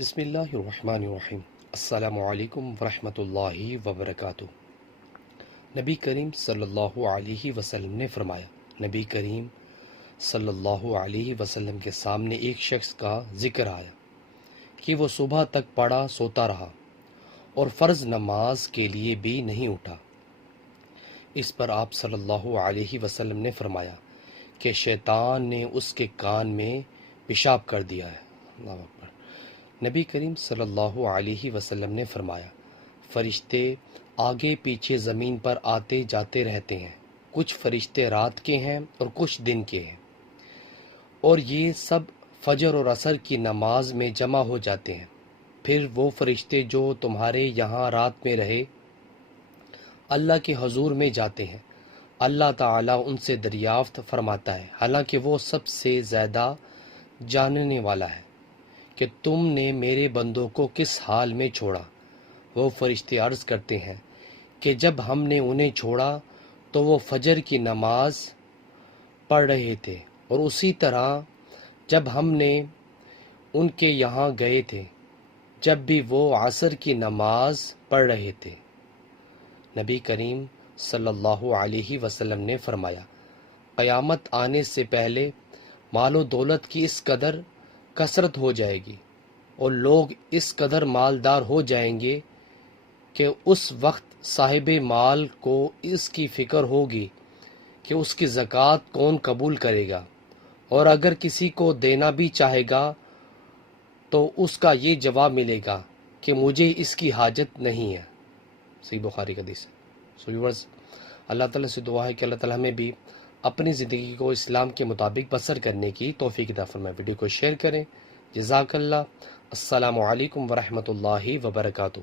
بسم اللہ الرحمن الرحیم۔ السلام علیکم ورحمۃ اللہ وبرکاتہ۔ نبی کریم صلی اللہ علیہ وسلم نے فرمایا، نبی کریم صلی اللہ علیہ وسلم کے سامنے ایک شخص کا ذکر آیا کہ وہ صبح تک پڑا سوتا رہا اور فرض نماز کے لیے بھی نہیں اٹھا۔ اس پر آپ صلی اللہ علیہ وسلم نے فرمایا کہ شیطان نے اس کے کان میں پیشاب کر دیا ہے۔ اللہ اکبر۔ نبی کریم صلی اللہ علیہ وسلم نے فرمایا، فرشتے آگے پیچھے زمین پر آتے جاتے رہتے ہیں، کچھ فرشتے رات کے ہیں اور کچھ دن کے ہیں، اور یہ سب فجر اور عصر کی نماز میں جمع ہو جاتے ہیں۔ پھر وہ فرشتے جو تمہارے یہاں رات میں رہے اللہ کے حضور میں جاتے ہیں، اللہ تعالیٰ ان سے دریافت فرماتا ہے، حالانکہ وہ سب سے زیادہ جاننے والا ہے، کہ تم نے میرے بندوں کو کس حال میں چھوڑا؟ وہ فرشتے عرض کرتے ہیں کہ جب ہم نے انہیں چھوڑا تو وہ فجر کی نماز پڑھ رہے تھے، اور اسی طرح جب ہم نے ان کے یہاں گئے تھے جب بھی وہ عصر کی نماز پڑھ رہے تھے۔ نبی کریم صلی اللہ علیہ وسلم نے فرمایا، قیامت آنے سے پہلے مال و دولت کی اس قدر کثرت ہو جائے گی اور لوگ اس قدر مالدار ہو جائیں گے کہ اس وقت صاحب مال کو اس کی فکر ہوگی کہ اس کی زکوٰۃ کون قبول کرے گا، اور اگر کسی کو دینا بھی چاہے گا تو اس کا یہ جواب ملے گا کہ مجھے اس کی حاجت نہیں ہے۔ صحیح بخاری کا حدیث ہے۔ سو ویورز، اللہ تعالیٰ سے دعا ہے کہ اللہ تعالیٰ ہمیں بھی اپنی زندگی کو اسلام کے مطابق بسر کرنے کی توفیق عطا فرمائے۔ ویڈیو کو شیئر کریں۔ جزاک اللہ۔ السلام علیکم ورحمۃ اللہ وبرکاتہ۔